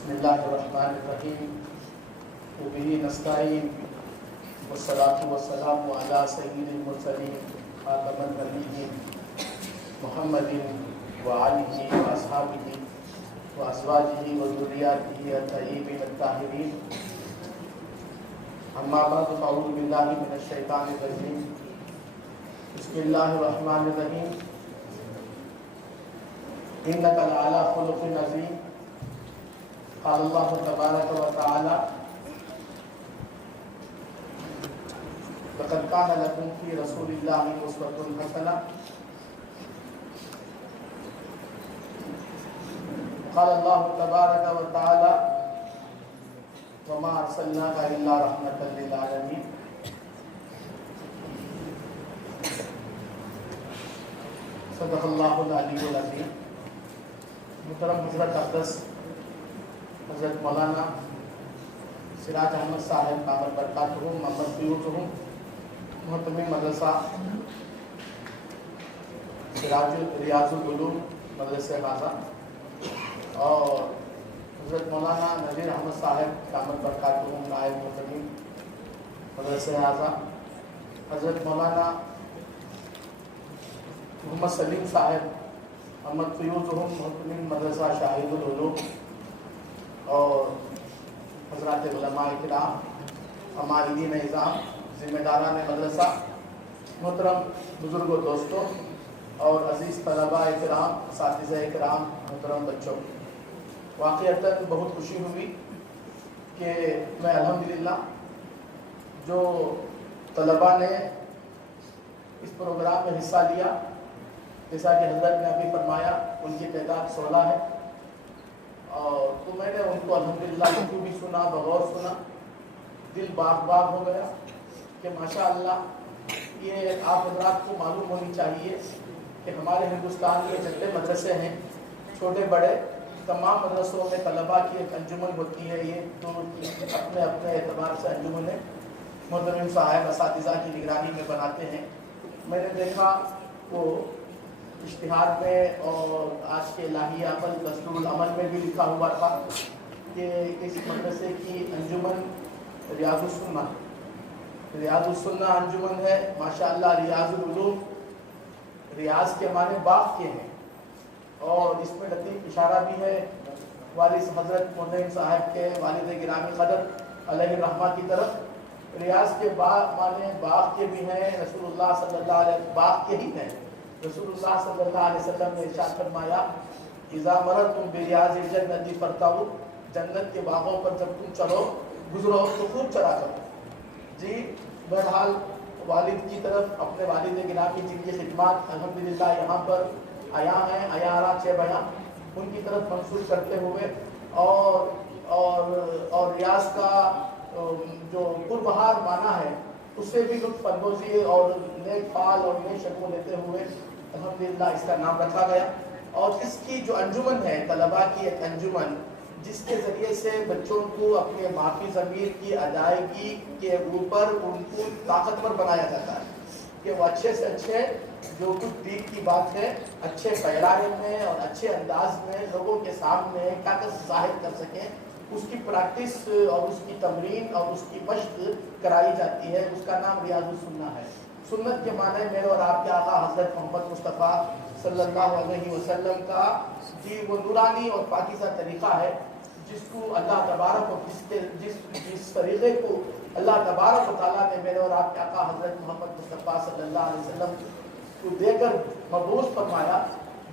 بسم اللہ الرحمن الرحیم وبہ نستعین والصلاۃ والسلام علی سید المرسلین خاتم النبیین محمد وآلہ واصحابہ وازواجہ وذریاتہ الطیبین الطاہرین اما بعد فاعوذ باللہ من الشیطان الرجیم بسم اللہ الرحمن الرحیم انک لعلی خلق عظیم قال اللہ تبارک و تعالی لقد كان لكم في رسول الله أسوة حسنة قال الله تبارك وتعالى وما أرسلناك إلا رحمة للعالمين صدق الله العلي العظيم محترم حضرت اقدس حضرت مولانا سراج احمد صاحب دامت برکاتہم محمد فیوزہم محترم مدرسہ ریاض العلوم مدرسہ خاصہ اور حضرت مولانا نذیر احمد صاحب دامت برکاتہم نائب محترم مدرسہ خاصہ حضرت مولانا محمد سلیم صاحب محمد فیوزہم محترم مدرسہ شاہد العلوم اور حضرات علماء کرام عمالین نظام ذمہ داران مدرسہ محترم بزرگ و دوستوں اور عزیز طلباء کرام اساتذہ کرام محترم بچوں واقعتاً بہت خوشی ہوئی کہ میں الحمدللہ جو طلباء نے اس پروگرام میں حصہ لیا جیسا کہ حضرت نے ابھی فرمایا ان کی تعداد 16 ہے اور تو میں نے ان کو الحمدللہ بھی سنا بغور سنا دل باغ باغ ہو گیا کہ ماشاءاللہ یہ آپ حضرات کو معلوم ہونی چاہیے کہ ہمارے ہندوستان کے جتنے مدرسے ہیں چھوٹے بڑے تمام مدرسوں میں طلباء کی ایک انجمن ہوتی ہے یہ تو اپنے اپنے اعتبار سے انجمنیں محترم صاحب اساتذہ کی نگرانی میں بناتے ہیں میں نے دیکھا وہ اشتہار میں اور آج کے الہی عمل دستور العمل میں بھی لکھا ہوا تھا کہ اس مدرسے کی انجمن ریاض السنہ انجمن ہے ماشاءاللہ ریاض العلوم ریاض کے معنی باغ کے ہیں اور اس میں لطیف اشارہ بھی ہے والد حضرت محترم صاحب کے والد گرامی قدر علیہ الرحمہ کی طرف ریاض کے باغ معنی باغ کے بھی ہیں رسول اللہ صلی اللہ علیہ وسلم باغ کے ہی ہیں رسول اللہ صلی اللہ علیہ وسلم نے ارشاد فرمایا اذا مررتم بریاض الجنت فرتعوا جنت کے باغوں پر جب تم چلو گزرو تو خوب چلا کرو جی بہرحال والد کی طرف اپنے والد گرامی جن کی خدمات الحمدللہ یہاں پر عیارہ 6 بیان ان کی طرف منسوخ کرتے ہوئے اور ریاض کا جو پربہار معنی ہے اس سے بھی لطف اندوزی اور نیک فعال اور نیک شکو لیتے ہوئے الحمدللہ اس کا نام رکھا گیا اور اس کی جو انجمن ہے طلباء کی ایک انجمن جس کے ذریعے سے بچوں کو اپنے معافی ضمیر کی ادائیگی کے اوپر ان کو طاقتور بنایا جاتا ہے کہ وہ اچھے سے اچھے جو کچھ دین کی بات ہے اچھے پیرائے میں اور اچھے انداز میں لوگوں کے سامنے طاقت ظاہر کر سکیں اس کی پریکٹس اور اس کی تمرین اور اس کی مشق کرائی جاتی ہے اس کا نام ریاض السنہ ہے سنت کے معنی میرے اور آپ کے آقا حضرت محمد مصطفیٰ صلی اللہ علیہ وسلم کا جی وہ نورانی اور پاکیزہ طریقہ ہے جس کو اللہ تبارک و جس طریقے کو اللہ تبارک و تعالیٰ نے میرے اور آپ کے آقا حضرت محمد مصطفیٰ صلی اللہ علیہ وسلم کو دے کر مبعوث فرمایا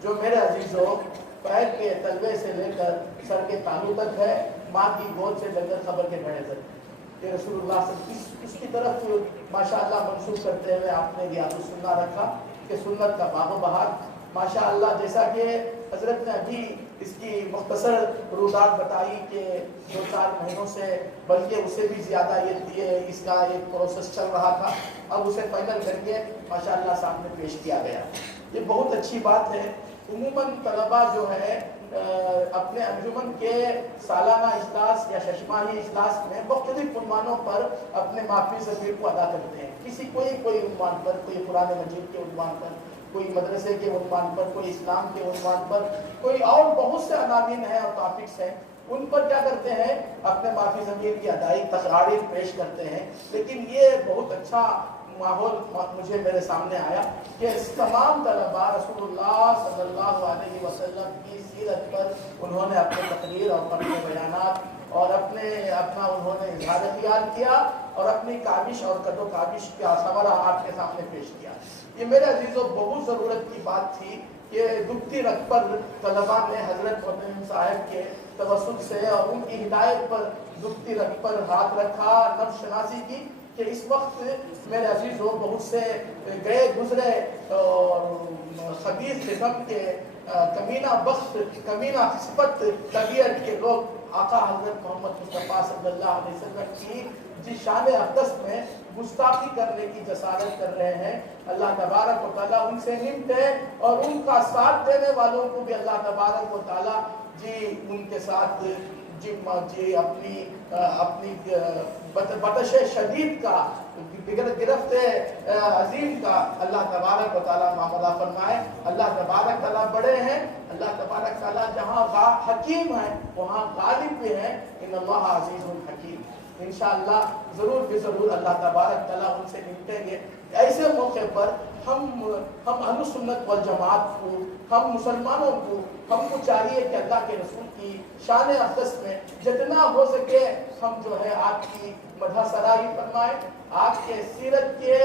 جو میرے عزیزوں پیر کے تلوے سے لے کر سر کے تانوں تک ہے ماں کی گود سے لے کر خبر کے گھڑے تک یہ رسول اللہ صلی اللہ علیہ وسلم اس کی طرف ماشاءاللہ منسوخ کرتے ہوئے آپ نے ریاض السنہ رکھا کہ سنت کا باغ و بہار ماشاءاللہ جیسا کہ حضرت نے ابھی اس کی مختصر روزات بتائی کہ 2-4 مہینوں سے بلکہ اسے بھی زیادہ یہ اس کا ایک پروسیس چل رہا تھا اب اسے فائنل کر کے ماشاءاللہ سامنے پیش کیا گیا یہ بہت اچھی بات ہے عموماً طلباء جو ہے اپنے انجمن کے سالانہ اجلاس یا ششماہی اجلاس میں مختلف عنوانوں پر اپنے معافی ضمیر کو ادا کرتے ہیں کسی کوئی عنوان پر کوئی قرآن مجید کے عنوان پر کوئی مدرسے کے عنوان پر کوئی اسلام کے عنوان پر کوئی اور بہت سے عناوین ہیں اور ٹاپکس ہیں उन पर क्या करते हैं, अपने माफी ज़मीर की अदाई तकरारी पेश करते हैं। लेकिन ये बहुत अच्छा माहौल मुझे मेरे सामने आया कि तमाम तलबा रसूलुल्लाह सल्लल्लाहु अलैहि वसल्लम की सीरत पर उन्होंने अपने तकरीर और अपने बयानात और अपना उन्होंने इजहार ख्याल किया और अपनी काबिश और कदो काबिश का सवाल आपके सामने पेश किया। ये मेरे अजीज़ों बहुत ज़रूरत की बात थी कि दुखती रख पर तलबा ने हज़रत मोहम्मद साहब के तवस्सुल से और उनकी हिदायत पर दुखती रख पर हाथ रखा, नफ्स शनासी की कि इस वक्त मेरे अजीज़ों बहुत से गए गुजरे और खबीस किस्म के कमीना बख्त कमीना सिफत तबीयत के लोग आका हज़रत मोहम्मद मुस्तफ़ा सल्लल्लाहु अलैहि वसल्लम की जिस शान अक़दस में गुस्ताखी करने की जसारत कर रहे हैं, अल्लाह तबारक व तआला उनसे निमटे और उनका साथ देने वालों को भी अल्लाह तबारक व तआला जी उनके साथ जी अपनी बतश शदीद का गिरफ्त अजीम का अल्लाह तबारक व तआला मामला फरमाए। अल्लाह तबारक तआला बड़े हैं, अल्लाह तबारक तआला जहाँ हकीम है वहाँ गालिब भी है। इन्नल्लाह अज़ीज़ुल हकीम। इंशाअल्लाह ज़रूर भी ज़रूर अल्लाह तबारक तआला उनसे निपटेंगे। ऐसे मौके पर हम अहले सुन्नत वल जमात को, हम मुसलमानों को, हमको चाहिए कि अल्लाह के रसूल की शान अक़दस में जितना हो सके हम जो है आपकी मदह सराही फरमाएं, आपके सीरत के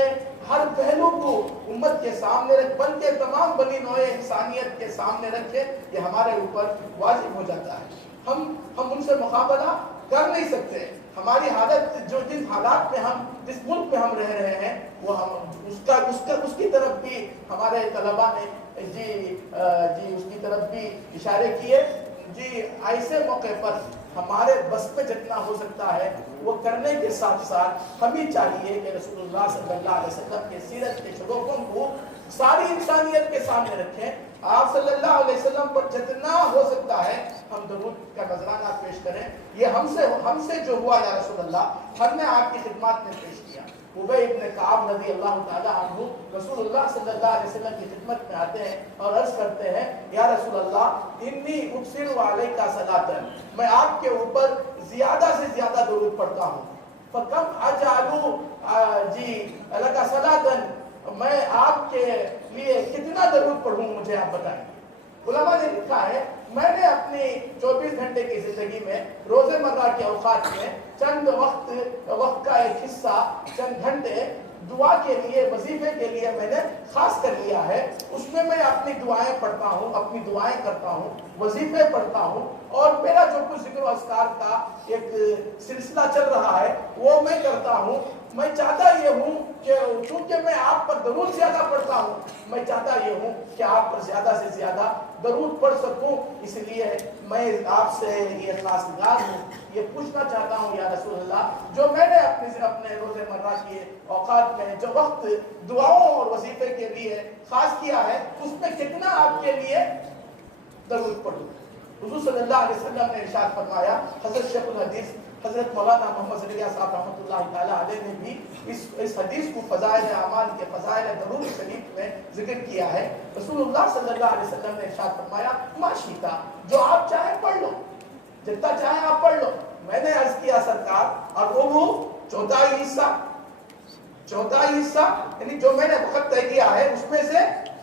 हर पहलू को उम्मत के सामने रख, बल्कि तमाम बनी नौए इंसानियत के सामने रखें। ये हमारे ऊपर वाजिब हो जाता है। हम उनसे मुकाबला कर नहीं सकते। हमारी हालत जो जिस हालात में हम जिस मुल्क में हम रह रहे हैं वो हम उसकी तरफ भी हमारे तलबा ने जी उसकी तरफ भी इशारे किए। जी ऐसे मौके पर हमारे बस पे जितना हो सकता है वो करने के साथ साथ हमें चाहिए कि रसूलुल्लाह सल्लल्लाहु अलैहि वसल्लम के सीरत के शरोफों को सारी इंसानियत के सामने रखें। आप सल्लल्लाहु अलैहि वसल्लम पर जितना हो सकता है हम दरूद का नजराना पेश करें। ये हमसे जो हुआ या रसूलुल्लाह हमने आपकी खिदमत में पेश किया। उबई इब्न काब रज़ी अल्लाह ताला अन्हु रसूलुल्लाह सल्लल्लाहु अलैहि वसल्लम की खिदमत में आते हैं और अर्ज करते हैं, या रसूलल्लाह इन्नी उक्सिरु अलैका सलातन, मैं आपके ऊपर ज्यादा से ज्यादा दरूद पढ़ता हूँ। फकम अजालू जी अलका सलातन, मैं आपके लिए कितना दरूद पढ़ूं मुझे आप बताएं। उलमा ने लिखा है, मैंने अपनी 24 घंटे की जिंदगी में रोज़मर्रा के औकात में चंद वक्त का एक हिस्सा, चंद घंटे दुआ के लिए, वजीफे के लिए मैंने खास कर लिया है। उसमें मैं अपनी दुआएं पढ़ता हूँ, अपनी दुआएं करता हूँ, वजीफे पढ़ता हूँ और मेरा जो कुछ जिक्र अस्कार का एक सिलसिला चल रहा है वो मैं करता हूँ। मैं चाहता ये हूँ कि चूंकि मैं आप पर दरूद ज्यादा पढ़ता हूँ, मैं चाहता ये हूँ कि आप पर ज्यादा से ज्यादा दरूद पढ़ सकूँ। इसलिए मैं आपसे ये खासगार हूँ, ये पूछना चाहता हूँ या रसूलल्लाह, जो मैंने अपने रोज़मर्रा के औकात में जो वक्त दुआओं और वजीफे के लिए खास किया है उसमें कितना आपके लिए दरूद पढ़ूँ। हुज़ूर सल्लल्लाहु अलैहि वसल्लम ने इरशाद फरमाया, हज़रत शेखुल हदीस हज़रत मौलाना मोहम्मद ज़करिया साहब रहमतुल्लाहि तआला अलैह ने भी इस हदीस को फ़ज़ाइल अमाल के फ़ज़ाइल दरूद शरीफ में जिक्र किया है। रसूलुल्लाह सल्लल्लाहु अलैहि वसल्लम ने इरशाद फरमाया, माशीता, जो आप चाहे पढ़ लो, जितना चाहे आप पढ़ लो। मैंने अर्ज किया सरकार, और वो चौथाई हिस्सा यानी जो मैंने वक्त तय किया है उसमें से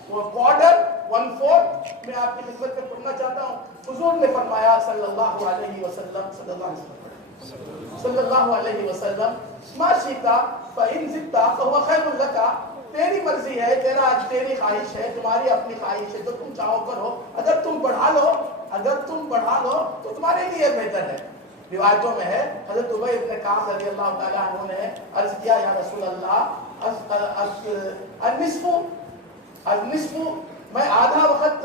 वो क्वार्टर 1/4 मैं आपकी खिदमत में पढ़ना चाहता हूँ। हुजूर ने फरमाया सल्लल्लाहु अलैहि वसल्लम, माशीता फ़इन ज़िदता फ़हुव खैरुल लका, तेरी मर्जी है, तेरी ख्वाहिश है, तुम्हारी अपनी ख्वाहिश है, जो तुम चाहो करो। अगर तुम बढ़ा लो तो तुम्हारे लिए बेहतर है। रिवायतों में है, हज़रत उबई इब्न काब रज़ी अल्लाह ताला अन्हु ने अर्ज किया, या रसूल अल्लाह अनिस्फु, मैं आधा वक्त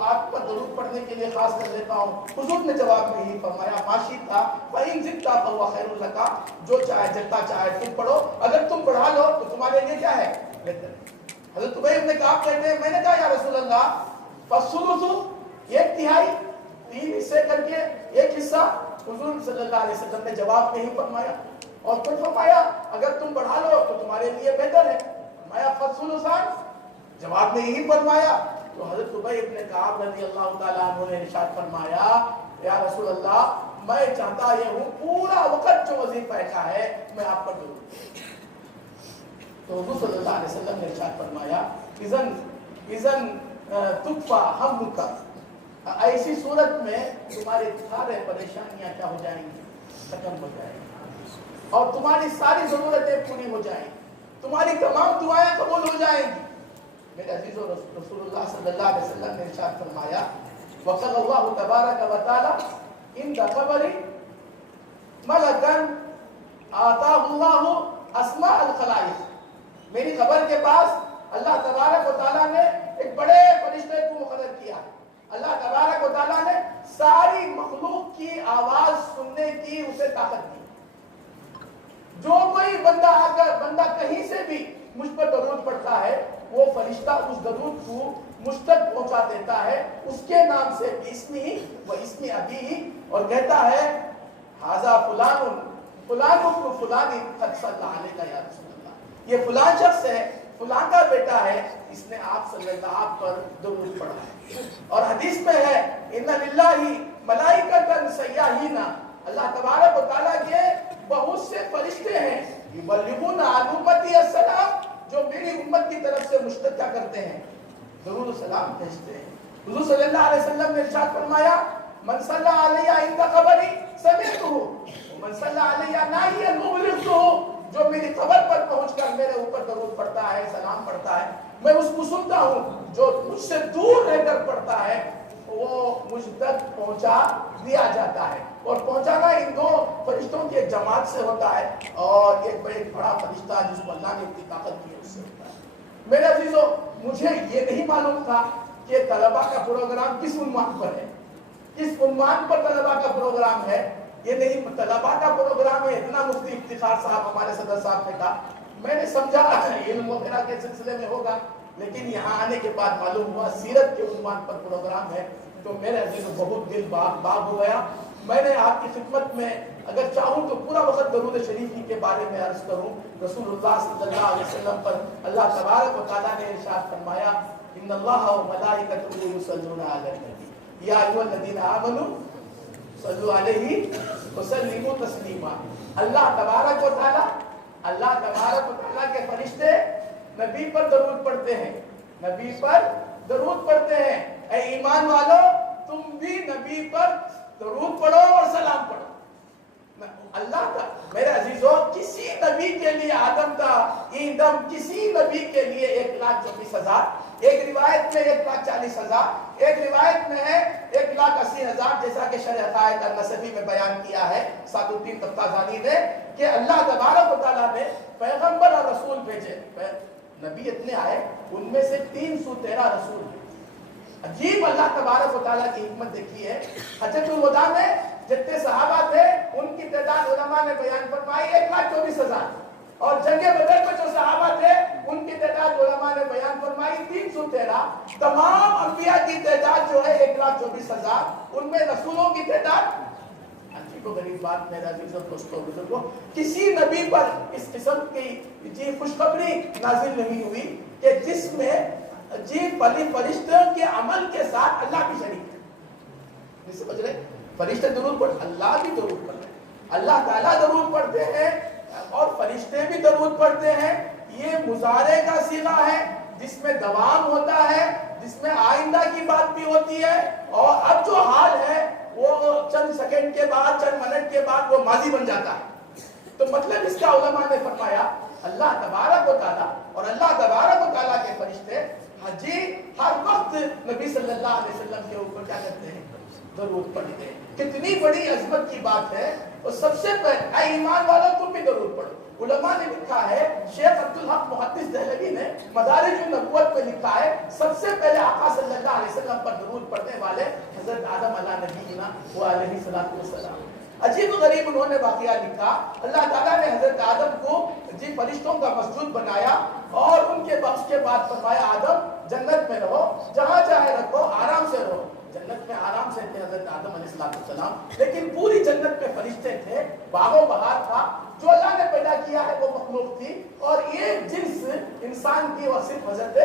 आप पर दरूद पढ़ने के लिए खास कर लेता हूँ। हुजूर ने जवाब में ही फरमाया, माशीता फ़इन ज़िदता फ़हुव खैरुल लका, जो चाहे जितना चाहे तुम पढ़ो, अगर तुम बढ़ा लो तो तुम्हारे लिए क्या है, बेहतर है। हज़रत उबई इब्न काब कहते हैं, मैंने कहा या रसूल अल्लाह फ़सुलुसु, 1/3, 3 हिस्से करके 1 हिस्सा। हुजूर सल्लल्लाहु अलैहि वसल्लम ने जवाब में ही फरमाया और फिर फरमाया, अगर तुम बढ़ा लो तो तुम्हारे लिए बेहतर है। फरमाया फ़सुलुसान, जवाब में यही फरमाया। तो हज़रत उबई इब्न काब रज़ी अल्लाह ताला अन्हु ने इरशाद फरमाया, या रसूल अल्लाह, मैं चाहता ये हूँ पूरा वक्त जो वजीफा का है मैं आप पर दूँ। तो हुजूर सल्लल्लाहु अलैहि वसल्लम ने इरशाद फरमाया, इज़न तुकफा हम्मुका, ऐसी सूरत में तुम्हारी सारे परेशानियां क्या हो जाएंगी, खत्म हो जाएंगी, और तुम्हारी सारी जरूरतें पूरी हो जाएंगी, तुम्हारी तमाम दुआएं कबूल हो जाएंगी। मेरे अजीजों, रसूलुल्लाह सल्लल्लाहु अलैहि वसल्लम ने इरशाद फरमाया, वक़ल अल्लाहु तबारक व तआला इंदा क़ब्री मलकन आताहुल्लाहु अस्मा अल खलाइक, मेरी कब्र के पास अल्लाह तबारक व तआला ने एक बड़े फरिश्ते को मुकर्रर किया। अल्लाह तबारक व तआला ने सारी मखलूक की आवाज सुनने की उसे ताकत दी। जो कोई बंदा कहीं से भी मुझ पर दरूद पढ़ता है, वो फरिश्ता उस दरूद को मुझ तक पहुंचा देता है उसके नाम से, इस्मी व इस्मी अबीही, और कहता है हाजा फुलानुन फुलानुन फुलानी क़द सल्लल्लाहु अलैहि या रसूलल्लाह, ये फलां शख्स है, फलां का बेटा है, इसने आप सल्लल्लाहु पर दरूद पढ़ा है। और हदीस में है, इन्ना लिल्लाहि मलाइकतन सय्याहीना, अल्लाह तबारक व तआला के बहुत से फरिश्ते हैं, युबल्लिगूना अन उम्मती अस्सलाम, जो मेरी उम्मत की तरफ से मुझ तक क्या करते हैं, दरूद व सलाम भेजते हैं। हुजूर सल्लल्लाहु अलैहि वसल्लम ने इरशाद फरमाया, मन सल्ला अलैया इंदा क़ब्री समिअतुहु, मन सल्ला अलैया नाहियन मुबलिगतुहु, जो मेरी कब्र पर पहुंचकर मेरे ऊपर दरूद पढ़ता है, सलाम पढ़ता है, मैं उसको सुनता हूँ। जो मुझसे दूर रहकर पढ़ता है वो मुझ तक पहुंचा दिया जाता है। और पहुंचाना इन दो फरिश्तों की एक जमात से होता है, और एक बड़ा फरिश्ता जिसको अल्लाह ने इतनी ताकत दी है उससे होता है। मेरे अजीजों, मुझे ये नहीं मालूम था कि तलबा का प्रोग्राम किस उन्वान पर है, किस उन्वान पर तलबा का प्रोग्राम है। ये नहीं तलबा का प्रोग्राम है, इतना मुफ्ती इफ्तिखार साहब हमारे सदर साहब ने कहा, मैंने समझा इल्म वगैरह के सिलसिले में होगा, लेकिन यहाँ आने के बाद मालूम हुआ सीरत के उन्वान पर प्रोग्राम है। तो मेरे अजीजों, बहुत दिल बाग हो गया। मैंने आपकी खिदमत में अगर चाहूँ तो पूरा वक्त दरूद शरीफी के बारे में अर्ज करूँ। रसूलुल्लाह सल्लल्लाहु अलैहि वसल्लम पर अल्लाह तबारक व तआला ने इरशाद फरमाया, इन्नल्लाह व मलाइकतहु युसल्लूना अलन नबी या अय्युहल्लज़ीना आमनू सल्लू अलैहि व सल्लिमू तस्लीमा। अल्लाह तबारक व तआला के फरिश्ते नबी पर दरूद पढ़ते हैं, नबी पर दरूद पढ़ते हैं। ऐ ईमान वालों, तुम भी नबी पर दरूद पढ़ो और सलाम पढ़ो। अल्लाह का, मेरे अजीजों, किसी नबी के लिए आदम का ईदम, किसी नबी के लिए 1,24,000, एक रिवायत में 1,40,000, एक रिवायत में है 1,80,000, जैसा कि शरह अक़ाइद अन-नसबी में बयान किया है सादुद्दीन तफ्ताज़ानी ने, कि अल्लाह तबारक व तआला ने पैगंबर और रसूल भेजे। नबी इतने आए, उनमें से 313 रसूल। अजीब अल्लाह तबारक व तआला की हिकमत देखी है। हज्जतुल वदा में जितने सहाबा थे उनकी तादाद उलमा ने बयान फरमाई 1,24,000, और जंगे बदर में जो सहाबा थे उनकी तादाद उलमा ने बयान फरमाई 313। तमाम अंबिया की तादाद जो है 1,24,000, उनमें रसूलों की तादाद, अजीब व गरीब बात मेरे अजीजों दोस्तों बुजुर्गों, किसी नबी पर इस किस्म की जी खुशखबरी नाजिल नहीं हुई कि जिसमें जी फरिश्तों के अमल के साथ अल्लाह भी शरीक है। समझ रहे, फरिश्ते दरूद पढ़, अल्लाह भी दरूद पढ़ रहे, अल्लाह ताला दरूद पढ़ते हैं और फरिश्ते भी दरूद पढ़ते हैं। ये मुजारे का सीगा है जिसमें दवाम होता है, जिसमें आइंदा की बात भी होती है, और अब जो हाल है वो चंद सेकंड के बाद, चंद मिनट के बाद वो माजी बन जाता है। तो मतलब इसका उलमा ने फरमाया, अल्लाह तबारक व तआला और अल्लाह तबारक व तआला के फरिश्ते जी हर वक्त नबी सल्लल्लाहु अलैहि वसल्लम के ऊपर क्या करते हैं, दरूद पढ़ते हैं। कितनी बड़ी अजमत की बात है। और सबसे पहले ईमान वालों तुम भी दरूद पढ़ो। उलमा ने लिखा है, शेख अब्दुल हक मुहद्दिस दहलवी ने मदारिजुन नबुव्वत में लिखा है, सबसे पहले आका सल्लल्लाहु अलैहि वसल्लम पर दरूद पढ़ने वाले हजरत आदम अला नबीना व अलैहि सलातु वस्सलाम। अजीब गरीब उन्होंने वाकया लिखा, अल्लाह ताला ने हजरत आदम को जी फरिश्तों का मस्जूद बनाया और उनके बख्श के बाद फरमाया, आदम जन्नत में रहो, जहां चाहे रखो, आराम से रहो। जन्नत में आराम से थे हजरत आदम अलैहिस्सलाम, लेकिन पूरी जन्नत में फरिश्ते थे, बागो बहार था, जो अल्लाह ने पैदा किया है वो मखलूक थी, और एक जिन्स इंसान की और सिर्फ हजरत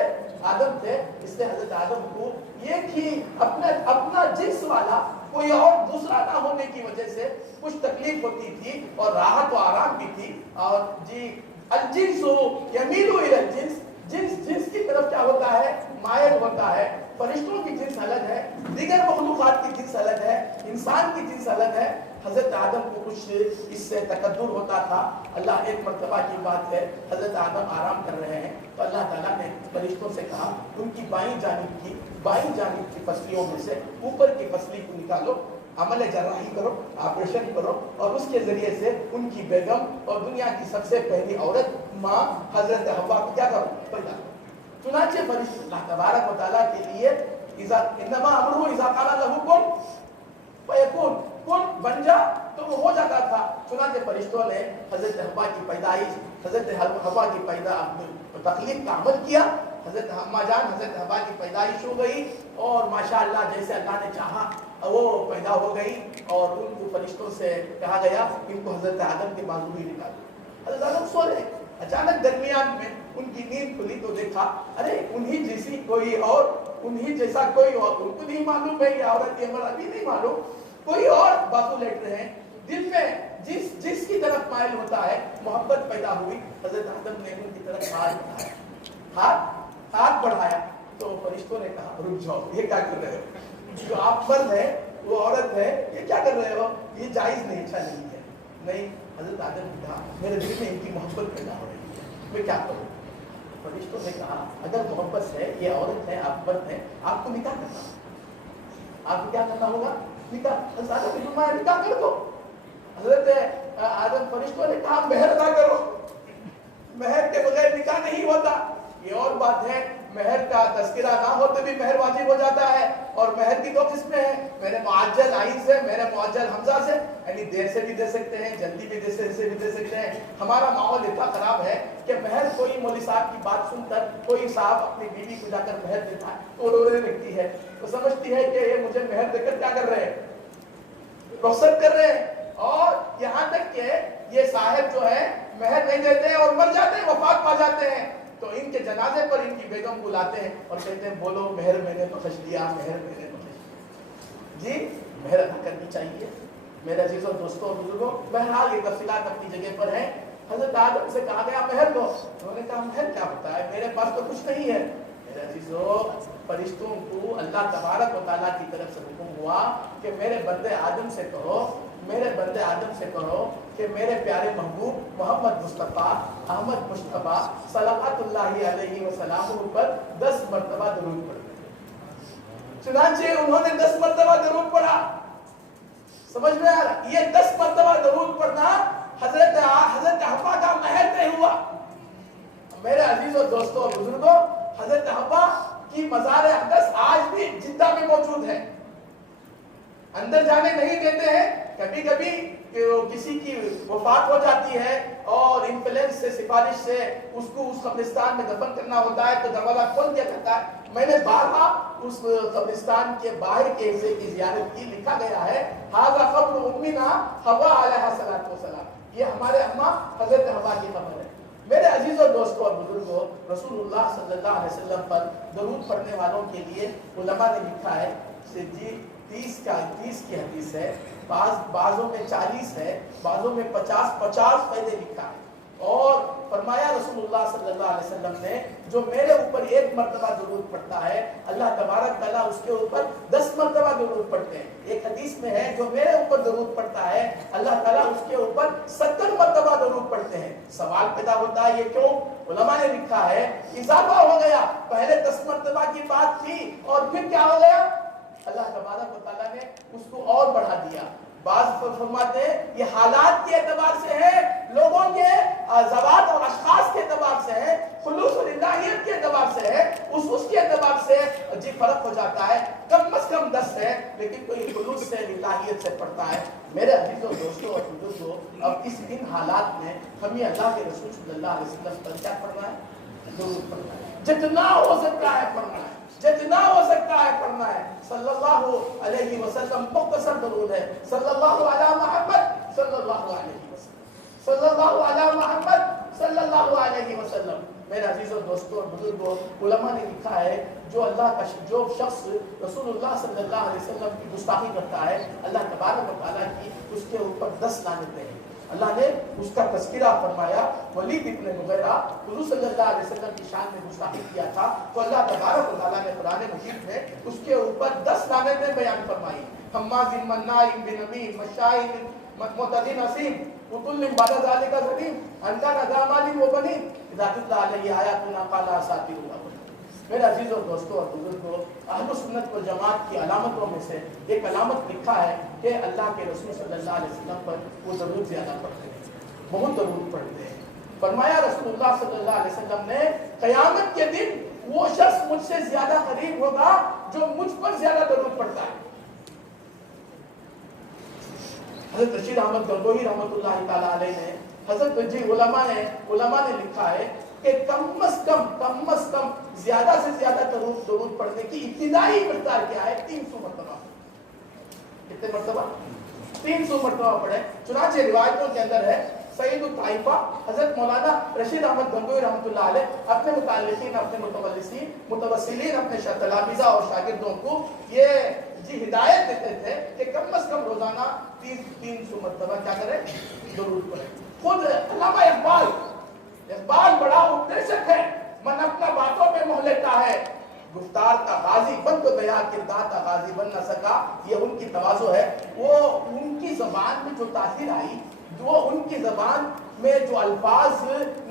आदम थे। इसलिए हजरत आदम को एक ही अपना जिन्स वाला کوئی اور دوسرا نہ ہونے کی وجہ سے کچھ تکلیف ہوتی تھی اور راحت و آرام بھی تھی. اور جی الجنس یمیل الی الجنس، جنس کی طرف کیا ہوتا ہے؟ مائل ہوتا ہے. فرشتوں کی جنس الگ ہے، دیگر مخلوقات کی جنس الگ ہے، انسان کی جنس الگ ہے. حضرت آدم کو کچھ اس سے تکدر ہوتا تھا. اللہ ایک مرتبہ کی بات ہے، حضرت آدم آرام کر رہے ہیں تو اللہ تعالیٰ نے فرشتوں سے کہا ان کی بائیں جانب کی پسلیوں میں سے اوپر کی پسلی کو نکالو، عمل جراحی کرو، آپریشن کرو، اور اس کے ذریعے سے ان کی بیگم اور دنیا کی سب سے پہلی عورت ماں حضرت حوا کو کیا کرو؟ پیدا کرو. چنانچہ فرشتے اللہ تبارک و تعالیٰ کے لیے انما امرہ اذا قال له کن فیکون، کن بن جا تو وہ ہو جاتا تھا. چنانچہ فرشتوں نے حضرت حوا کی پیدائش، حضرت حوا کی تخلیق کا عمل کیا. حضرت حما جان حضرت حوا کی پیدائش ہو گئی اور ماشاءاللہ جیسے اللہ نے چاہا وہ پیدا ہو گئی. اور ان کو فرشتوں سے کہا گیا ان کو حضرت آدم کے بازو ہی نکالو. حضرت آدم سو رہے، اچانک درمیان میں ان کی نیند کھلی تو دیکھا ارے انہی جیسی کوئی اور، انہی جیسا کوئی اور. ان کو نہیں معلوم ہے یہ عورت یہ مرد، ابھی نہیں معلوم، کوئی اور بازو لیٹ رہے ہیں. دل میں جس کی طرف مائل ہوتا ہے محبت پیدا ہوئی. حضرت آدم نے ان کی طرف ہاتھ بڑھایا تو فرشتوں نے کہا رک جاؤ، یہ کیا کر رہے ہو؟ جو آپ مرد ہے وہ عورت ہے، یہ کیا کر رہے ہو؟ یہ جائز نہیں، اچھا نہیں ہے. نہیں، حضرت آدم نے کہا میرے دل میں ان کی محبت پیدا ہو رہی ہے، میں کیا کروں؟ فرشتوں نے کہا اگر محبت ہے، یہ عورت ہے آپ مرد ہیں، آپ کو نکاح کرنا ہوگا. آپ کو کیا کرنا ہوگا؟ نکاح. حضرت آدم نے فرمایا نکاح کر دو. حضرت آدم فرشتوں نے کہا مہر نہ کرو، مہر کے بغیر نکاح نہیں ہوتا. یہ اور بات ہے، مہر کا تذکرہ نہ ہوتے بھی مہر واجب ہو جاتا ہے. اور مہر کی دو قسمیں ہیں، میرے معجل عین سے، میرے معجل حمزہ سے، یعنی دیر سے بھی دے سکتے ہیں، جلدی بھی دے سکتے ہیں. ہمارا ماحول اتنا خراب ہے کہ مہر کوئی مولوی صاحب کی بات سن کر کوئی صاحب اپنی بیوی کو جا کر مہر دیتا ہے تو رونے لگتی ہے، تو سمجھتی ہے کہ یہ مجھے مہر دے کر کیا کر رہے ہیں؟ رخصت کر رہے ہیں. اور یہاں تک کہ یہ صاحب جو ہے مہر نہیں دیتے ہیں اور مر جاتے ہیں، وفات پا جاتے ہیں، تو ان کے جنازے پر ان کی بیگم بلاتے ہیں اور کہتے ہیں بولو مہر میں نے بخش دیا، مہر میں نے بخش دیا. جی مہر ادا کرنی چاہیے میرے عزیزوں، دوستوں اور بزرگوں. بہرحال یہ تفصیلات اپنی جگہ پر ہیں. حضرت آدم سے کہا گیا مہر دو، انہوں نے کہا مہر کیا ہوتا ہے، میرے پاس تو کچھ نہیں ہے. میرے عزیزوں، فرشتوں کو اللہ تبارک و تعالیٰ کی طرف سے حکم ہوا کہ میرے بندے آدم سے کہو کہ میرے پیارے محبوب محمد مصطفیٰ احمد مصطفیٰ صلوات اللہ علیہ وسلم پر 10 مرتبہ درود پڑھیں. چنانچہ انہوں نے 10 مرتبہ درود پڑھا. سمجھ میں آ رہا؟ یہ 10 مرتبہ درود پڑھنا حضرت حوا کا مہر نہیں ہوا. میرے عزیزوں، دوستوں اور بزرگوں، حضرت حوا کی مزار اقدس آج بھی جدہ میں موجود ہے. اندر جانے نہیں دیتے ہیں. کبھی کبھی کسی کی وفات ہو جاتی ہے اور ایمبولینس سے سفارش سے اس کو اس قبرستان میں دفن کرنا ہوتا ہے تو دروازہ کھول دیا جاتا ہے. میں نے بارہا اس قبرستان کے باہر کے حصے کی زیارت کی. لکھا گیا ہے ھذا قبر امنا حوا علیہا الصلوۃ والسلام، یہ ہمارے اماں حضرت حوا کی قبر ہے. میرے عزیزوں، دوستوں اور بزرگوں، رسول اللہ صلی اللہ علیہ وسلم پر درود پڑھنے والوں کے لیے علماء نے لکھا ہے جی 30 کی حدیث ہے، بعضوں میں 40 ہے، بعضوں میں 50 فائدے لکھا ہے. اور فرمایا رسول اللہ صلی اللہ علیہ وسلم نے جو میرے اوپر 1 مرتبہ درود پڑھتا ہے اللہ تبارک تعالیٰ اس کے اوپر 10 مرتبہ درود پڑھتے ہیں. ایک حدیث میں ہے جو میرے اوپر درود پڑھتا ہے اللہ تعالیٰ اس کے اوپر 70 مرتبہ درود پڑھتے ہیں. سوال پیدا ہوتا ہے یہ کیوں؟ علماء نے لکھا ہے اضافہ ہو گیا. پہلے 10 مرتبہ کی بات تھی اور پھر کیا ہو گیا؟ اللہ تبارک و تعالیٰ نے اس کو اور بڑھا دیا. بعض فرماتے ہیں یہ حالات کے اعتبار سے ہے، لوگوں کے ذوات اور اشخاص کے اعتبار سے ہے، خلوص اور الہیت کے اعتبار سے ہے، اس کے اعتبار سے جی فرق ہو جاتا ہے. کم از کم 10 ہے لیکن کوئی خلوص سے الہیت سے پڑھتا ہے. میرے عزیزوں، دوستوں اور بزرگوں، اب ان حالات میں ہمیں اللہ کے رسول صلی اللہ علیہ وسلم پر کیا پڑھنا ہے؟ درود پڑھنا ہے. جتنا ہو سکتا ہے پڑھنا ہے، جتنا ہو سکتا ہے پڑھنا ہے. صلی اللہ علیہ وسلم مختصر درود ہے. صلی اللہ علی محمد صلی اللہ علیہ وسلم، صلی اللہ علی محمد صلی اللہ علیہ وسلم. मेरे अजीज़ों दोस्तों और बुजुर्गों, उलमा ने लिखा है जो शख्स रसूलुल्लाह सल्लल्लाहु अलैहि वसल्लम की गुस्ताखी करता है, अल्लाह तबारक व तआला की उसके ऊपर 10 लानतें हैं। अल्लाह ने उसका तज़किरा फरमाया। वलीद इब्न मुगीरा हुज़ूर सल्लल्लाहु अलैहि वसल्लम की शान में गुस्ताखी किया था, तो अल्लाह तबारक व तआला ने कुरान मजीद में उसके ऊपर 10 लानतें बयान फरमाई। हम्माज़िन मन्नाइन बिनमीम मशाइन मुतदिन असीम उतुल्लिम बादा ज़ालिका ज़लीम अंता नदामाली वो बनी इज़ा तुतला अलैहि आयातुना क़ाला असातिरुल अव्वलीन। मेरे अजीज़ों दोस्तों और बुजुर्गों, अहले सुन्नत वल जमात की अलामतों में से एक अलामत लिखा है कि अल्लाह के रसूल सल्लल्लाहु अलैहि वसल्लम पर वो ज़रूर ज़्यादा पढ़ते हैं, बहुत ज़रूर पढ़ते हैं। फरमाया रसूलुल्लाह सल्लल्लाहु अलैहि वसल्लम ने, क़यामत के दिन वो शख्स मुझसे ज़्यादा करीब होगा जो मुझ पर ज़्यादा दरूद पढ़ता है। हज़रत रशीद अहमद गंगोही रहमतुल्लाहि ताला अलैह ने, हज़रत जी उलमा ने लिखा है कि कम अज़ कम ज्यादा से ज्यादा दरूद पढ़ने की इब्तिदाई मकदार क्या है? 300 मरतबा। कितने मरतबा? 300 मरतबा पढ़े। चुनांचे रिवायतों के अंदर है, सैयदुत ताइफा हज़रत मौलाना रशीद अहमद गंगोही रहमतुल्लाह अलैह अपने मुताल्लिकीन, अपने मुतवस्सिलीन, अपने तलामीज़ा और शागिर्दों को ये जी हिदायत देते थे कि कम अज़ कम रोजाना 300 मरतबा क्या करें? दरूद पढ़े। खुद अल्लामा इकबाल बड़ा उपदेशक है, मन अपना बातों पे मोह लेता है, गुफ्तार का गाजी बन तो गया किरदार का गाजी बन न सका। ये उनकी तवाज़ो है। वो उनकी ज़बान में जो तासीर आई, जो उनकी ज़बान में जो अल्फाज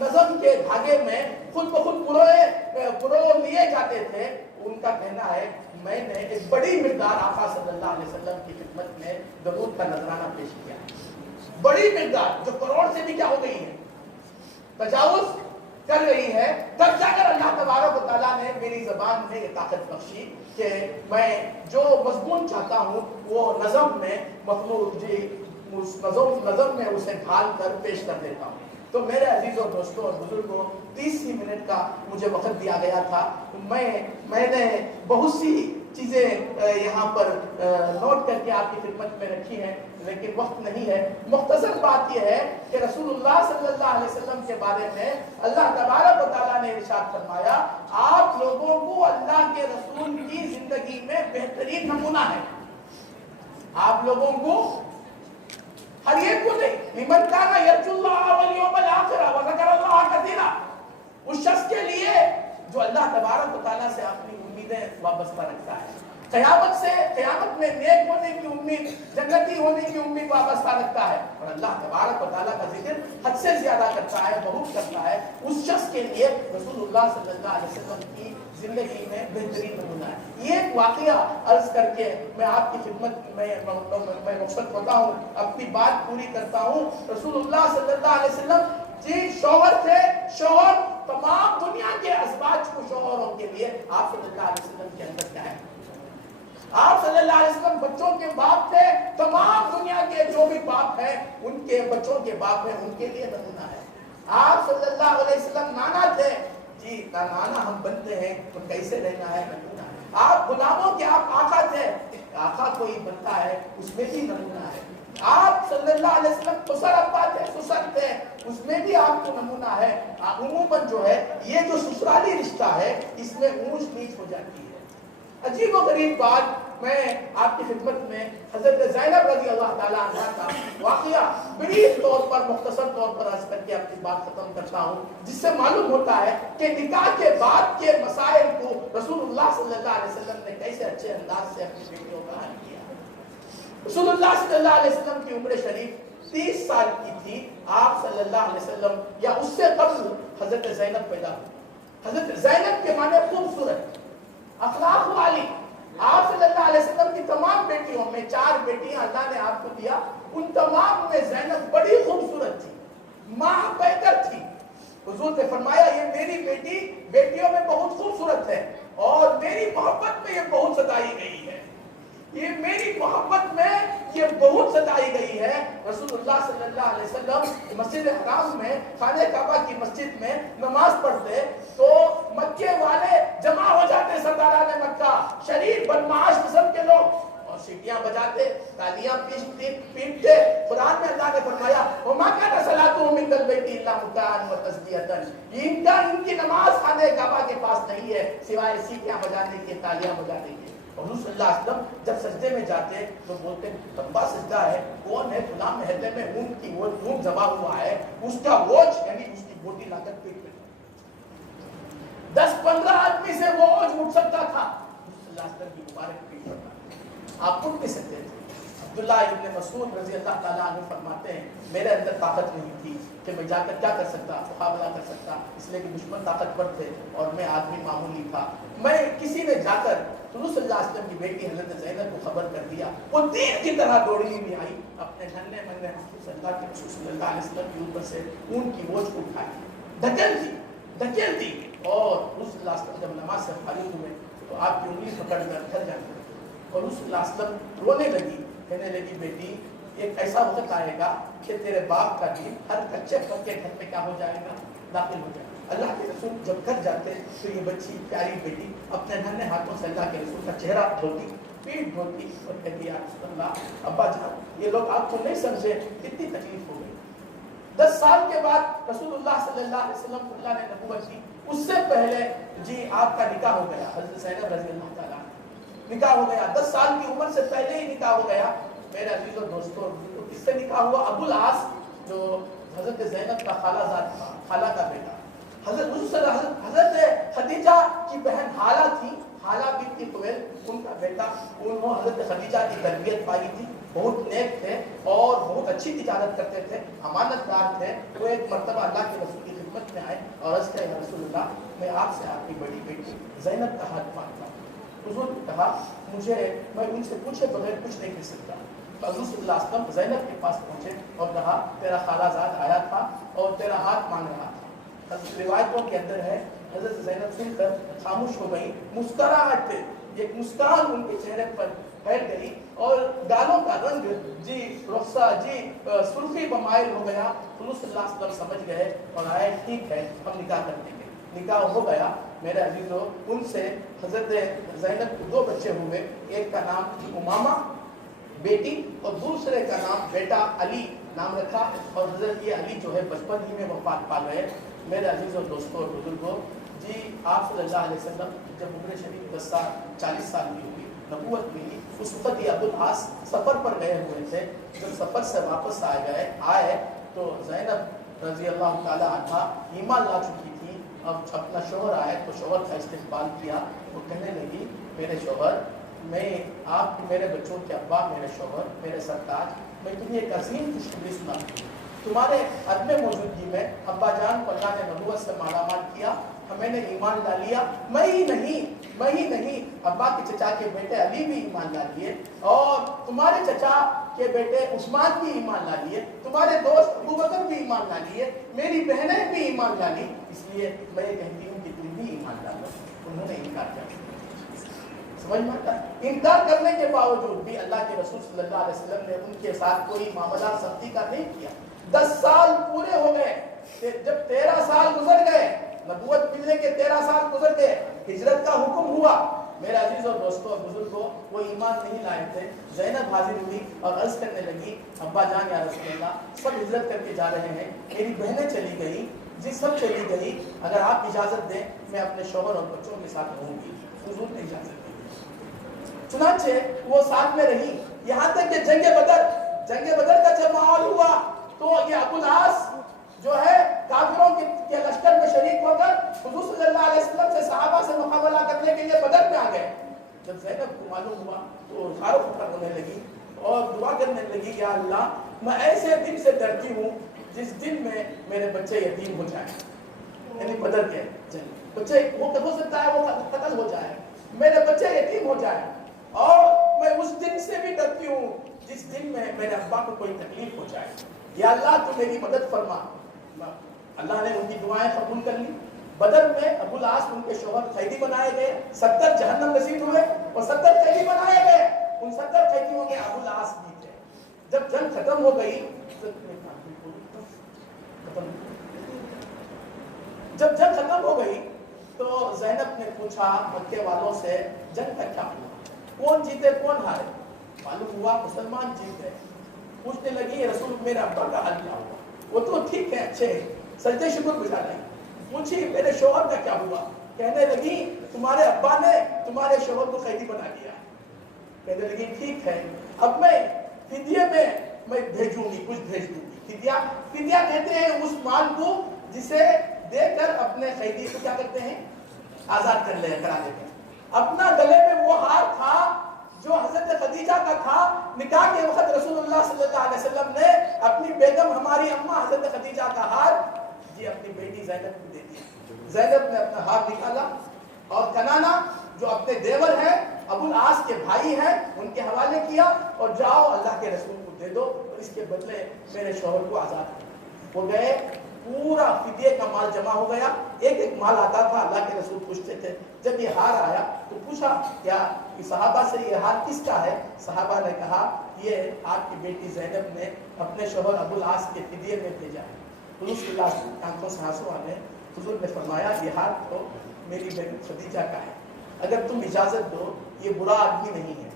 नज़म के धागे में खुद ब खुद पुरो लिए जाते थे, उनका कहना है मैंने एक बड़ी मिकदार आका सल्लल्लाहु अलैहि वसल्लम की खिदमत में दरूद का नजराना पेश किया। बड़ी मिकदार जो करोड़ से भी क्या हो गई है, तजावुज कर रही है। तब जाकर अल्लाह तबारक व तआला ने मेरी ज़बान में ये ताकत बख्शी कि मैं जो मज़मून चाहता हूँ वो नज़म में मखलूक जी उस नज़म में उसे ढाल कर पेश कर देता हूँ। तो मेरे अजीज़ों दोस्तों और बुजुर्गों, 30 ही मिनट का मुझे वक्त दिया गया था। मैंने बहुत सी चीज़ें यहाँ पर नोट करके आपकी खिदमत में रखी हैं, लेकिन वक्त नहीं है। मुख्तसर बात यह है कि रसूलुल्लाह सल्लल्लाहु अलैहि वसल्लम के बारे में अल्लाह तबारक व तआला ने इरशाद फरमाया, आप लोगों को अल्लाह के रसूल की जिंदगी में बेहतरीन नमूना है। आप लोगों को, हर एक को नहीं, लिमन काना यर्जुल्लाह वल यौमल आखिर व ज़करल्लाह कसीरा, उस शख्स के लिए जो अल्लाह तबारक व तआला से अपनी उम्मीदें वाबस्ता रखता है, क़यामत में नेक होने की उम्मीद, जन्नती होने की उम्मीद वाबस्ता रखता है, और अल्लाह तबारक व तआला का जिक्र हद से ज्यादा करता है, बहुत करता है, उस शख्स के लिए रसूलुल्लाह सल्लल्लाहु अलैहि वसल्लम की जिंदगी में बेहतरीन नमूना है। ये एक वाक़या अर्ज करके मैं आपकी खिदमत में रुख़्सत होता हूँ, अपनी बात पूरी करता हूँ। रसूलुल्लाह सल्लल्लाहु अलैहि वसल्लम जी शौहर थे। शौहर तमाम दुनिया के अज़वाज को शौहरों के लिए आप सल्लल्लाहु अलैहि वसल्लम के अंदर क्या है? आप सल्लल्लाहु अलैहि वसल्लम बच्चों के बाप थे। तमाम दुनिया के जो भी बाप हैं उनके बच्चों के बाप हैं, उनके लिए नमूना है। आप सल्लल्लाहु अलैहि वसल्लम नाना थे जी, नाना हम बनते हैं तो कैसे रहना है, नमूना है। आप गुलामों के आप आका थे, आका कोई बनता है उसमें भी नमूना है। आप सल्लल्लाहु अलैहि वसल्लम खुसर अब्बा थे, खुसर थे, उसमें भी आपको नमूना है। उमूमन जो है ये जो ससुराली रिश्ता है इसमें ऊंच नीच हो जाती है। अजीब और गरीब बात, मैं आपकी खिदमत में हज़रत ज़ैनब रज़ी अल्लाह ताला अन्हा का वाक़या ब्रीफ तौर पर, मुख्तसर तौर पर अर्ज़ करके अपनी बात खत्म करता हूँ, जिससे मालूम होता है कि निकाह के बाद के मसाइल को रसूलुल्लाह सल्लल्लाहु अलैहि वसल्लम ने कैसे अच्छे अंदाज से अपनी बेटियों का हल किया। रसूलुल्लाह सल्लल्लाहु अलैहि वसल्लम की उम्र शरीफ 30 साल की थी। आप सल्लल्लाहु अलैहि वसल्लम या उससे कब्ल हज़रत ज़ैनब पैदा हुई। हज़रत ज़ैनब के माने खूबसूरत, अखलाक वाली। आप सल्लल्लाहु अलैहि वसल्लम की तमाम बेटियों में 4 बेटियां अल्लाह ने आपको दिया, उन तमाम में ज़ैनब बड़ी खूबसूरत थी, माँ पैकर थी। हुजूर ने फरमाया ये मेरी बेटियों में बहुत खूबसूरत है और मेरी मोहब्बत में ये बहुत सताई गई है, ये मेरी मोहब्बत में ये बहुत सताई गई है। रसूलुल्लाह सल्लल्लाहु अलैहि वसल्लम मस्जिद हराम में, खाने काबा की मस्जिद में नमाज पढ़ते तो मक्के वाले जमा हो जाते, सरदारान मक्का, शरीफ बदमाश किस्म के लोग, और सीटियां बजाते तालियां पीटते। कुरान में अल्लाह ने फरमाया वमा काना सलातुहुम इंदल बैति इल्ला मुकान व तस्दियतन, इनकी नमाज खाने काबा के पास नहीं है सिवाय सीटियां बजाने के, तालियां बजाने के। और रसूल सल्लल्लाहु अलैहि वसल्लम जब सजदे में जाते तो बोलते लंबा सजदा है, कौन है फलां महल्ले में ऊंट की वो ऊंट जबा हुआ है, उसका वोज यानी उसकी बोटी लाकर पेट में 10-15 आदमी से वो वोज उठ सकता था, रसूल सल्लल्लाहु अलैहि वसल्लम की मुबारक पेट पर आप उठ नहीं सकते थे। अब्दुल्लाह इब्न मसूद रजी अल्लाह ताला अन्हु फरमाते हैं मेरे अंदर ताकत नहीं थी कि मैं जाकर क्या कर सकता, मुकाबला कर सकता, इसलिए कि दुश्मन ताकतवर थे और मैं आदमी मामूली था। मैं किसी ने जाकर रसूल सल्लल्लाहु अलैहि वसल्लम की बेटी हज़रत ज़ैनब को खबर कर दिया, वो तीर की तरह दौड़ी हुई आई, अपने नन्हे मुन्ने अल्लाह के रसूल सल्लल्लाहु अलैहि वसल्लम के ऊपर से ऊंट की बोझ को उठाई, धकेल दी और रसूल सल्लल्लाहु अलैहि वसल्लम जब नमाज से फारिग हुए तो आपकी उंगली पकड़कर घर जाकर और रसूल सल्लल्लाहु अलैहि वसल्लम रोने लगी, कहने लगी बेटी एक ऐसा वक्त आएगा कि तेरे बाप का दिन हर कच्चे पक्के घर पे क्या हो जाएगा, दाखिल हो जाएगा। अल्लाह के रसूल जब घर जाते तो ये बच्ची प्यारी बेटी अपने नन्हे हाथों से अल्लाह के रसूल का चेहरा धोती, पीठ धोती और कहती या रसूल अल्लाह अब्बा जान ये लोग आपको नहीं समझे, कितनी तकलीफ हो गई। 10 साल के बाद रसूलुल्लाह सल्लल्लाहु अलैहि वसल्लम को अल्लाह ने नबूवत दी, उससे पहले जी आपका निकाह हो गया, हज़रत ज़ैनब रज़ी अल्लाह ताला निकाह हो गया, 10 साल की उम्र से पहले ही निकाह हो गया। मेरे अजीज और दोस्तों किससे निकाह हुआ, अबुल आस जो हजरत ज़ैनब का खालाजाद था, खाला का बेटा, हजरत खदीजा की बहन हाला थी, हाला बिन्त खुवैल उनका बेटा, उन्होंने हजरत खदीजा की तरबियत पाई थी, बहुत नेक थे और बहुत अच्छी तिजारत करते थे, अमानतदार थे। वो एक मर्तबा अल्लाह के रसूल की खिदमत में आए और अर्ज़ किया या रसूलल्लाह मैं आपसे आपकी बड़ी बेटी ज़ैनब का हाथ मांगता हूँ। हुज़ूर ने कहा मुझे मैं उनसे पूछे बगैर कुछ नहीं कर सकता। हुज़ूर सल्लल्लाहु अलैहि वसल्लम ज़ैनब के पास पहुंचे और कहा तेरा खालाजाद आया था और तेरा हाथ मांग रहा था। रिवायतों के अंदर है हज़रत ज़ैनब सुनकर खामोश हो गई, मुस्कुराहट एक मुस्कान उनके चेहरे पर फैल गई और गालों का रंग जी रुखसा जी सुर्खी बमाइल हो गया। हुज़ूर सल्लल्लाहु अलैहि वसल्लम समझ गए और आए ठीक है हम निकाह कर देंगे। निकाह हो गया। मेरे अजीजों उनसे हज़रत ज़ैनब को 2 बच्चे हुए, एक का नाम उमामा बेटी और दूसरे का नाम बेटा अली नाम रखा और हज़रत ये अली जो है बचपन ही में वफात पा गए। मेरे अजीज और दोस्तों और बुजुर्गों जी आप सल्लल्लाहु अलैहि वसल्लम जब उम्र शरीफ 10 साल 40 साल की हुई, नबूवत मिली, उस वक्त ये अब्दुल आस सफ़र पर गए हुए थे। जब सफ़र से वापस आए तो ज़ैनब रज़ी अल्लाह ताला अन्हा ईमान ला चुकी थी। अब अपना शोहर आए तो शोहर का इस्तेमाल किया, वो कहने लगी मेरे शोहर मैं आप मेरे बच्चों के अब्बा, मेरे शोहर, मेरे सरताज, मैं तुम्हें एक अजीम खुशखबरी सुनाती हूँ। तुम्हारे अदम मौजूदगी में अब्बा जान को अल्लाह ने नबूवत से मालामाल किया, मैंने ईमान ला लिया। मैं ही नहीं अब्बा के चचा के बेटे अली भी ईमान ला लिए और तुम्हारे चचा के बेटे उस्मान भी ईमान ला लिए, तुम्हारे दोस्त अबू बकर भी ईमान ला लिए, मेरी बहनें भी ईमान ला ली, इसलिए मैं ये कहती हूँ कि तुम भी ईमान ला लो। उन्होंने इनकार किया। समझ में आता है? इनकार करने के बावजूद भी अल्लाह के रसूल सल्लल्लाहु अलैहि वसल्लम ने उनके साथ कोई मामला सख्ती का नहीं किया। 10 साल पूरे हो गए, जब 13 साल गुजर गए, नबूवत मिलने के 13 साल गुजर गए, हिजरत का हुक्म हुआ। मेरे अजीज और दोस्तों और बुजुर्गों वो ईमान नहीं लाए थे। ज़ैनब हाजिर हुई और अर्ज करने लगी अब्बा जान या रसूल अल्लाह सब हिजरत करके जा रहे हैं, मेरी बहनें चली गई जी, सब चली गई, अगर आप इजाज़त दें मैं अपने शौहर और बच्चों के साथ रहूँगी। हुजूर ने इजाज़त दी, चुनांचे वो साथ में रही, यहाँ तक कि जंग बदर का जब माहौल हुआ तो ये अबुल आस जो है काफिरों के लश्कर में शरीक होकर हुजूर सल्लल्लाहु अलैहि वसल्लम से सहाबा से मुकाबला करने के लिए बदर में आ गए। जब ज़ैनब को मालूम हुआ तो हारो फुकर होने लगी और दुआ करने लगी या अल्लाह मैं ऐसे दिन से डरती हूँ जिस दिन में मेरे बच्चे यतीम हो जाए, यानी बदर के बच्चे हो सकता है वो कत्ल हो जाए, मेरे बच्चे यतीम हो जाए, और मैं उस दिन से भी डरती हूँ जिस दिन में मेरे अब्बा को कोई तकलीफ हो जाए। या अल्लाह तू मेरी मदद फरमा। अल्लाह ने उनकी दुआएं कबूल कर ली। बदर में अबुल आस उनके शौहर कैदी बनाए गए, 70 जहन्नम नसीब हुए और 70 कैदी बनाए गए। उन 70 कैदियों में अबुल आस भी थे। जब जंग खत्म हो गई तो ज़ैनब ने पूछा मक्के वालों से जंग का क्या हुआ, कौन जीते कौन हारे। मालूम हुआ मुसलमान जीत गए। पूछने लगी रसूल मेरे अब्बा का हाल क्या हुआ? वो तो ठीक है, अच्छे हैं, सजदे शुक्र गुजार रहे। पूछी मेरे शोहर का क्या हुआ? कहने लगी तुम्हारे अब्बा ने तुम्हारे शोहर को कैदी बना दिया। कहने लगी ठीक है, अब मैं फिदिये में मैं भेजूंगी, कुछ भेज दूंगी। फिदिया, फिदिया कहते हैं उस माल को जिसे देकर अपने कैदी को क्या करते हैं, आजाद कर ले करा देते हैं। अपना गले में वो हार था जो हजरत खदीजा का था। निकाह के वक्त रसूलुल्लाह सल्लल्लाहु अलैहि वसल्लम ने अपनी बेगम हमारी अम्मा हजरत खदीजा का हार जी अपनी बेटी ज़ैनब को दे दिया। ज़ैनब ने अपना हार निकाला और कनाना जो अपने देवर हैं, अबुल आस के भाई हैं, उनके हवाले किया और जाओ अल्लाह के रसूल को दे दो और इसके बदले मेरे शौहर को आजाद करो। वो गए, पूरा फिदिये का माल जमा हो गया। एक एक माल आता था, अल्लाह के रसूल पूछते थे। जब ये हार आया तो पूछा क्या सहाबा से ये हार किसका है? सहाबा ने कहा ये आपकी बेटी ज़ैनब ने अपने शौहर अबुल आस के फिदिये में भेजा है। हुजूर आंखों से आंसू आ गए। हुजूर ने फरमाया ये हार तो मेरी बेटी खदीजा का है, अगर तुम इजाजत दो, ये बुरा आदमी नहीं है,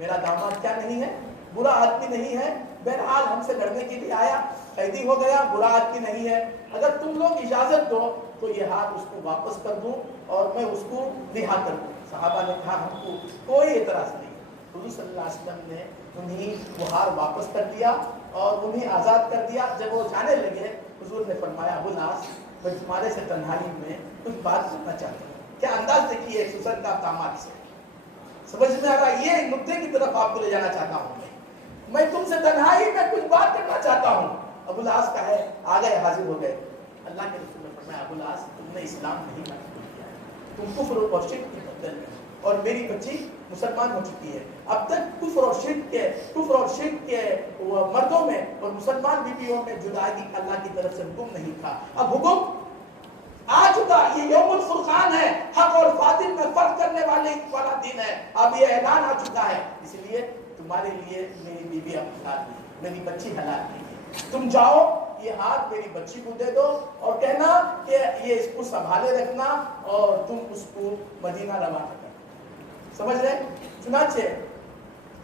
मेरा दामाद क्या नहीं है, बुरा आदमी नहीं है, बहरहाल हमसे लड़ने के लिए आया, कैदी हो गया, बुरा आदमी नहीं है, अगर तुम लोग इजाजत दो तो ये हाथ उसको वापस कर दूं और मैं उसको रिहा कर दूं। सहाबा ने कहा हमको कोई एतराज नहीं। हुजूर सल्लल्लाहु अलैहि वसल्लम ने उन्हें वो हार वापस कर दिया और उन्हें आज़ाद कर दिया। जब वो जाने लगे हुजूर ने फरमाया अबुल आस मैं तुम्हारे से तन्हाई में कुछ बात करना चाहता हूँ। क्या अंदाज देखिए सुसन का दामाद से, समझ में आ रहा है? ये मुद्दे की तरफ आपको ले जाना चाहता हूँ। मैं तुमसे तन्हाई में कुछ बात करना चाहता हूँ। अबुल आस का है, आ गए, हाजिर हो गए। अल्लाह के रसूल ने फरमाया अबुल आस तुमने इस्लाम नहीं कबूल किया है, तुम कुफ्र और शिर्क की बदल में, और मेरी बच्ची मुसलमान हो चुकी है। अब तक कुफ्र और शिर्क के मर्दों में और मुसलमान बीवियों में जुदाई अल्लाह की तरफ से हुक्म नहीं था। अब हुक्म आ चुका, ये यौमुल फुरकान है, हक और बातिल में फर्क करने वाला दिन है। अब ये ऐलान आ चुका है, इसलिए तुम्हारे लिए मेरी बीवी अब हलाल नहीं, मेरी बच्ची हलाल नहीं है। तुम जाओ, ये हाथ मेरी बच्ची को दे दो और कहना कि ये इसको संभाले रखना और तुम उसको मदीना रवाना कर। समझ रहे? चुनाचे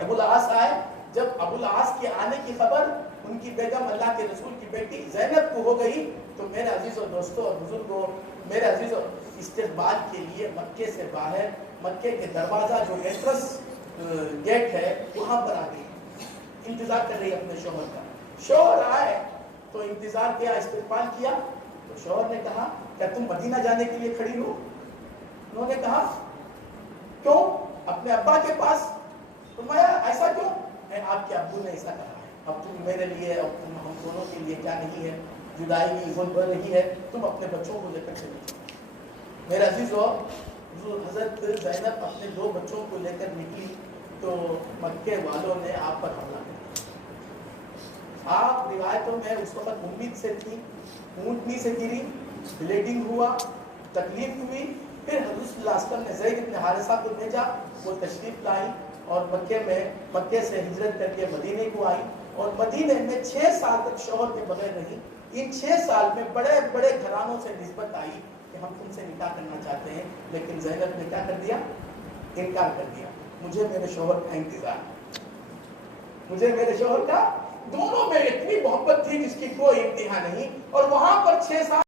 अबुल आस आए। जब अबुल आस के आने की खबर उनकी बेगम अल्लाह के रसूल की बेटी ज़ैनब को हो गई तो मेरे अजीज और दोस्तों और बुजुर्गों, मेरे अजीज और इस्तेक़बाल के लिए मक्के से बाहर, मक्के के दरवाज़ा जो एंट्रेंस गेट है वहाँ पर आ गई, इंतजार कर रही अपने शौहर का। शौहर आए तो इंतजार किया, इस्तेक़बाल किया तो शौहर ने कहा क्या तुम मदीना जाने के लिए खड़ी हो? उन्होंने कहा क्यों? अपने अब्बा के पास। तो मैं ऐसा क्यों? आपके अब्बू ने ऐसा कहा है, अब तुम मेरे लिए और तुम हम दोनों के लिए क्या नहीं है, जुदाई की इज़्ज़त बढ़ रही है, तुम अपने बच्चों को लेकर चले जाओ। मेरे अजीज़ों, हज़रत ज़ैनब अपने 2 बच्चों को लेकर निकली तो मक्के वालों ने आप पर हमला कर दिया। आप रिवायतों में उस वक्त उम्मीद से थी, ऊँटनी से गिरी, ब्लीडिंग हुआ, तकलीफ हुई। फिर हज़रत सल्लल्लाहु अलैहि वसल्लम ने ज़ैद इब्न हारिसा को भेजा, वो तशरीफ़ लाई और मक्के से हिजरत करके मदीने को आई और मदीने में 6 साल तक शौहर के बगैर रही। इन 6 साल में बड़े बड़े घरानों से निस्बत आई कि हम तुमसे निकाह करना चाहते हैं, लेकिन ज़ैनब ने क्या कर दिया? इनकार कर दिया। मुझे मेरे शौहर का इंतजार, मुझे मेरे शौहर का, दोनों में इतनी मोहब्बत थी जिसकी कोई इंतहा नहीं। और वहां पर 6 साल